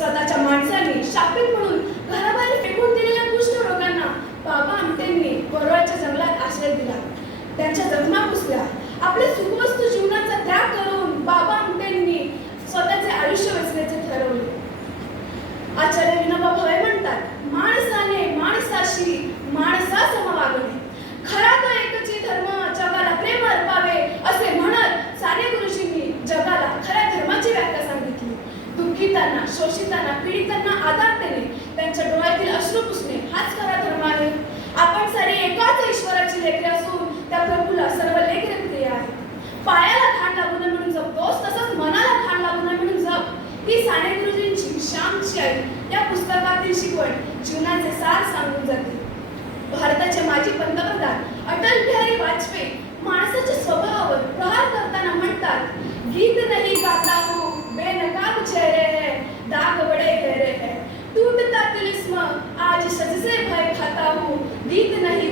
स्वतःच्या माणसांनी शापित म्हणून घराबाहेर फेकून दिलेल्या कुष्ठ लोकांना बाबा आमटेंनी वरवळच्या जंगलात आश्रय दिला. त्यांच्या जखमा पुसल्या. आपल्या सुखवस्तू दुखितांना शोषितांना पीडितांना आधार देणे त्यांच्या डोळ्यातील अश्रू पुसणे हाच खरा धर्म आहे. आपण सारे एकाच ईश्वराची लेकरे असून त्या प्रभूला सर्व लेकरे प्रिय आहे पायाला खाण लागू नये म्हणून जपतोस तसंच मनाला खाण लागू नये म्हणून जप. ही साने गुरुजींची श्यामची आई या पुस्तकातील शिकवण जीवनाचे सार सांगून जाते. भारताचे माजी पंतप्रधान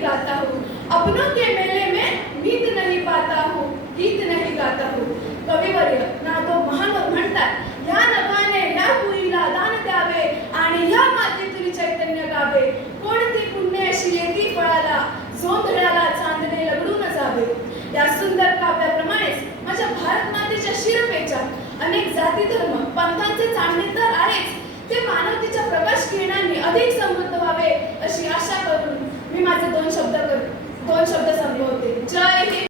गाता हूँ। अपनों के मेले में मीत नहीं पाता हूँ गीत नहीं गाता हूँ। कविवर्य नादो महान म्हणतात या नभाने या भुईला दान द्यावे आणि या मातीतील चैतन्य गावे। कोणती पुण्य अशी येती फळाला जोंधळ्याला चांदणे लगडून जावे? या सुंदर काव्याप्रमाणेच माझ्या भारत मातेच्या शिरपेच्या अनेक जाती धर्म पंथांचे चांदणे तर आहेच ते मानवतेच्या प्रकाश किरणांनी अधिक दोन शब्द कर दोन शब्द सांगले होते जय हिंद.